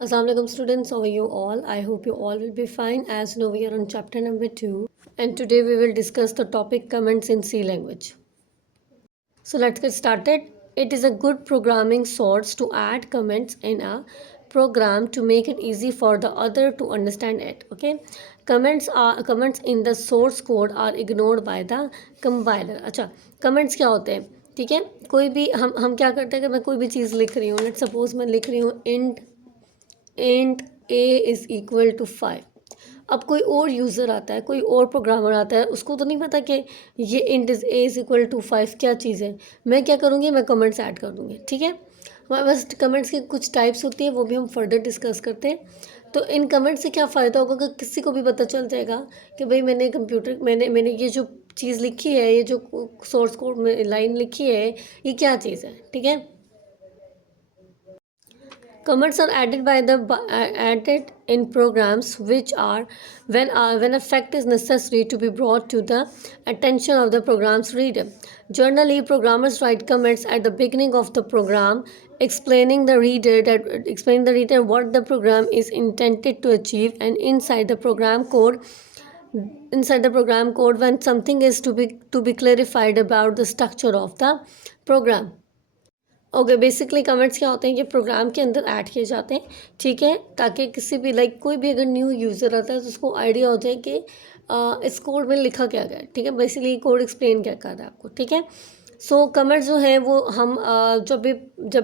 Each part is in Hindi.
Assalamualaikum students, how are you all? I hope you all will be fine. As you know, we are on chapter number 2 and today we will discuss the topic comments in C language. So let's get started. It is a good programming source to add comments in a program to make it easy for the other to understand it. Okay, comments in the source code are ignored by the compiler. अच्छा, comments क्या होते हैं? ठीक है, कोई भी हम क्या करते हैं कि मैं कोई भी चीज़ लिख रही हूँ, लेट्स सपोज मैं लिख रही हूँ int a is equal to 5। अब कोई और यूज़र आता है, कोई और प्रोग्रामर आता है, उसको तो नहीं पता कि ये int is a is equal to 5 क्या चीज़ है। मैं क्या करूँगी, मैं कमेंट्स ऐड कर दूँगी। ठीक है, हमारे पास कमेंट्स की कुछ टाइप्स होती है, वो भी हम फर्दर डिस्कस करते हैं। तो इन कमेंट से क्या फ़ायदा होगा कि किसी को भी पता चल जाएगा कि भाई मैंने ये जो चीज़ लिखी है, ये जो सोर्स कोड में लाइन लिखी है, ये क्या चीज़ है। ठीक है, comments are added in programs which are when a fact is necessary to be brought to the attention of the program's reader. Generally, programmers write comments at the beginning of the program explaining the reader what the program is intended to achieve, and inside the program code when something is to be clarified about the structure of the program. Okay, basically comments क्या होते हैं, ये प्रोग्राम के अंदर ऐड किए जाते हैं। ठीक है, ताकि किसी भी कोई भी अगर न्यू यूज़र आता है तो उसको आइडिया हो जाए कि इस कोड में लिखा क्या गया है। ठीक है, बेसिकली कोड एक्सप्लेन क्या कर रहा है आपको। ठीक है, सो कमेंट्स जो है वो हम जब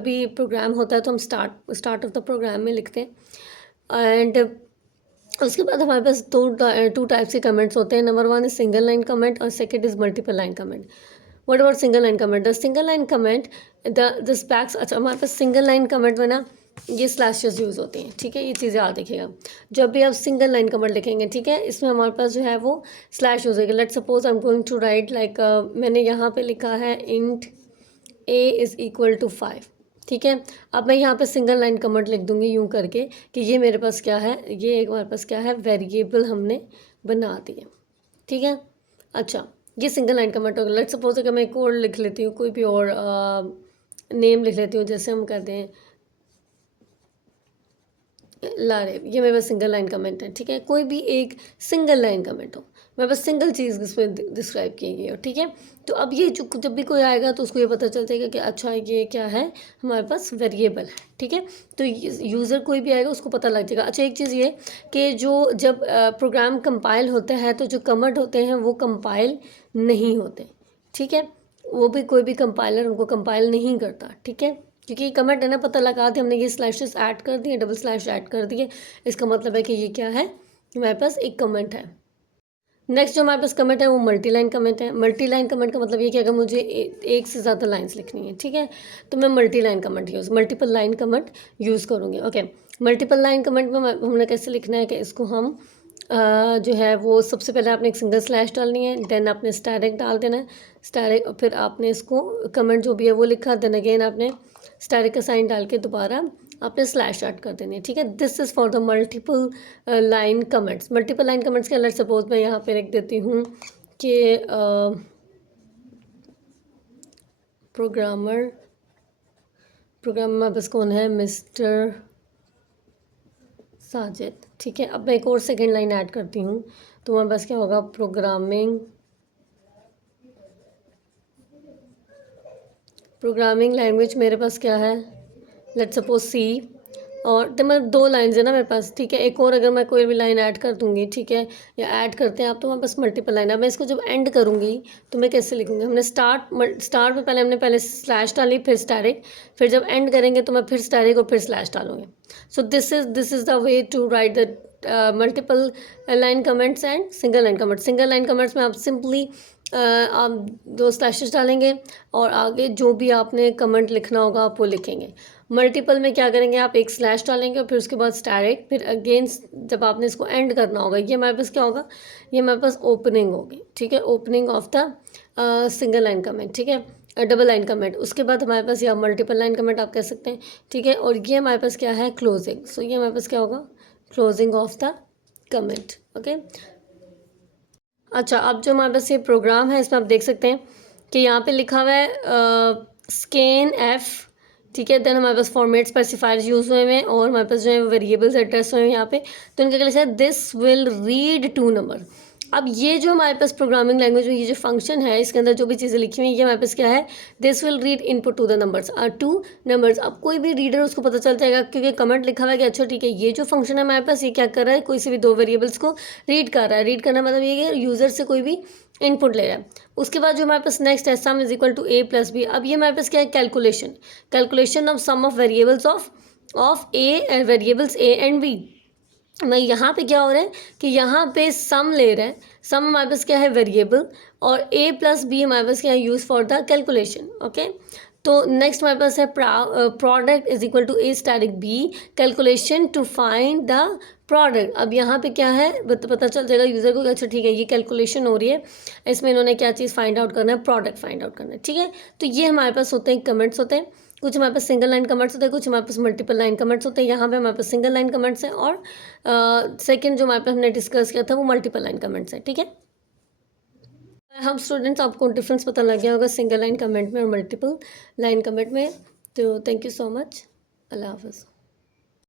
भी प्रोग्राम होता है तो हम स्टार्ट ऑफ द प्रोग्राम में लिखते हैं। एंड उसके बाद हमारे पास टू टाइप्स के कमेंट्स होते हैं। Number 1 is single line comment और second is multiple line comment. What about single line comment? The single line comment the specs. अच्छा, हमारे पास सिंगल लाइन कमेंट में ना ये स्लैशेस यूज़ होती हैं। ठीक है, ये चीज़ याद रखिएगा जब भी आप सिंगल लाइन कमेंट लिखेंगे। ठीक है, इसमें हमारे पास जो है वो स्लैश यूज़ होगी। Let's suppose I am going to write मैंने यहाँ पे लिखा है int a is equal to 5। ठीक है, अब मैं यहाँ पे सिंगल लाइन कमेंट लिख दूँगी यूँ करके कि ये मेरे पास क्या है, ये एक हमारे पास क्या है, वेरिएबल हमने बना दिया। ठीक है, अच्छा, ये सिंगल लाइन कमेंट होगा। लेट्स सपोज अगर मैं एक और लिख लेती हूँ, कोई भी और नेम लिख लेती हूँ, जैसे हम कहते हैं लारे, ये मेरे पास सिंगल लाइन कमेंट है। ठीक है, कोई भी एक सिंगल लाइन कमेंट हो, मेरे पास सिंगल चीज़ इसमें डिस्क्राइब की गई हो। ठीक है, तो अब ये जब भी कोई आएगा तो उसको ये पता चल जाएगा कि अच्छा ये क्या है, हमारे पास वेरिएबल है। ठीक है, तो यूज़र कोई भी आएगा उसको पता लग जाएगा। अच्छा, एक चीज़ ये कि जब प्रोग्राम कंपाइल होता है तो जो कमेंट होते हैं वो कंपाइल नहीं होते। ठीक है, वो भी कोई भी कंपाइलर उनको कंपाइल नहीं करता। ठीक है, क्योंकि कमेंट है ना, पता लगा दिया हमने, ये स्लैशेस ऐड कर दिए, डबल स्लैश ऐड कर दिए, इसका मतलब है कि ये क्या है, हमारे पास एक कमेंट है। नेक्स्ट जो हमारे पास कमेंट है वो मल्टी लाइन कमेंट है। मल्टी लाइन कमेंट का मतलब ये कि अगर मुझे एक से ज़्यादा लाइंस लिखनी है, ठीक है, तो मैं मल्टीपल लाइन कमेंट यूज़ करूँगी। ओके, मल्टीपल लाइन कमेंट में हमने कैसे लिखना है कि इसको हम जो है वो सबसे पहले आपने एक सिंगल स्लैश डालनी है, देन आपने स्टैरिक डाल देना है, स्टैरिक, और फिर आपने इसको कमेंट जो भी है वो लिखा, देन अगेन आपने स्टैरिक का साइन डाल के दोबारा आपने स्लैश ऐड कर देनी है। ठीक है, this is for the multiple line comments. Multiple line comments के अंदर सपोज मैं यहाँ पे लिख देती हूँ कि प्रोग्रामर बस कौन है, मिस्टर साजिद। ठीक है, अब मैं एक और सेकेंड लाइन ऐड करती हूँ तो हमारे पास क्या होगा, प्रोग्रामिंग लैंग्वेज मेरे पास क्या है, लेट्स सपोज सी, और तो मतलब 2 लाइन्स है ना मेरे पास। ठीक है, एक और अगर मैं कोई भी लाइन ऐड कर दूँगी, ठीक है, या ऐड करते हैं आप, तो हमारे पास मल्टीपल लाइन है। मैं इसको जब एंड करूँगी तो मैं कैसे लिखूँगी, हमने स्टार्ट में पहले स्लैश डाली, फिर स्टैरिक, फिर जब एंड करेंगे तो मैं फिर स्टैरिक और फिर स्लैश डालूँगी। So this is the way to write the multiple line comments and single line comments. Single line comments में आप सिंपली आप 2 स्लैशेस डालेंगे और आगे जो भी आपने कमेंट लिखना होगा आप वो लिखेंगे। मल्टीपल में क्या करेंगे, आप एक स्लैश डालेंगे और फिर उसके बाद स्टैरिक, फिर अगेन जब आपने इसको एंड करना होगा, ये हमारे पास क्या होगा, ये हमारे पास ओपनिंग होगी। ठीक है, opening of the single line comment. ठीक है, डबल लाइन कमेंट, उसके बाद हमारे पास या मल्टीपल लाइन कमेंट आप कह सकते हैं। ठीक है, और ये हमारे पास क्या है, क्लोजिंग। सो ये हमारे पास क्या होगा, closing of the comment. Okay, अच्छा, अब जो हमारे पास ये प्रोग्राम है इसमें आप देख सकते हैं कि यहाँ पे लिखा हुआ है स्कैन एफ ठीक है। देन हमारे पास फॉर्मेट स्पेसिफायर्स यूज़ हुए हैं और हमारे पास जो है वेरिएबल्स एड्रेस हुए हैं यहाँ पे। तो इनका क्या लिखा है, दिस विल रीड 2 नंबर। अब ये जो हमारे पास प्रोग्रामिंग लैंग्वेज में ये जो फंक्शन है, इसके अंदर जो भी चीज़ें लिखी हुई हैं, ये हमारे पास क्या है, this will read input to the numbers, 2 numbers. अब कोई भी रीडर उसको पता चल जाएगा क्योंकि कमेंट लिखा हुआ है कि अच्छा ठीक है, ये जो फंक्शन है हमारे पास, ये क्या कर रहा है, कोई से भी 2 वेरिएबल्स को रीड कर रहा है। रीड करना मतलब ये कि यूज़र से कोई भी इनपुट ले रहा है। उसके बाद जो हमारे पास नेक्स्ट है, sum is equal to a plus b. अब ये हमारे पास क्या है, calculation of sum of variables of a, variables a and b. मैं यहाँ पे क्या हो रहा है कि यहाँ पे सम ले रहे हैं। सम हमारे पास क्या है, वेरिएबल, और ए प्लस बी हमारे पास क्या है, use for the calculation. Okay, तो नेक्स्ट हमारे पास है product is equal to a asterisk b calculation to find the product. अब यहाँ पे क्या है, पता चल जाएगा यूज़र को कि अच्छा ठीक है, ये कैलकुलेशन हो रही है, इसमें इन्होंने क्या चीज़ फाइंड आउट करना है, प्रोडक्ट फाइंड आउट करना है। ठीक है, तो ये हमारे पास होते हैं कमेंट्स होते हैं। कुछ हमारे पास सिंगल लाइन कमेंट्स होते हैं, कुछ हमारे पास मल्टीपल लाइन कमेंट्स होते हैं। यहाँ पे हमारे पास सिंगल लाइन कमेंट्स हैं और सेकंड जो हमारे पास हमने डिस्कस किया था वो मल्टीपल लाइन कमेंट्स हैं। ठीक है, हम स्टूडेंट्स आपको डिफरेंस पता लग गया होगा सिंगल लाइन कमेंट में और मल्टीपल लाइन कमेंट में। तो थैंक यू सो मच, अल्लाह हाफ़िज़।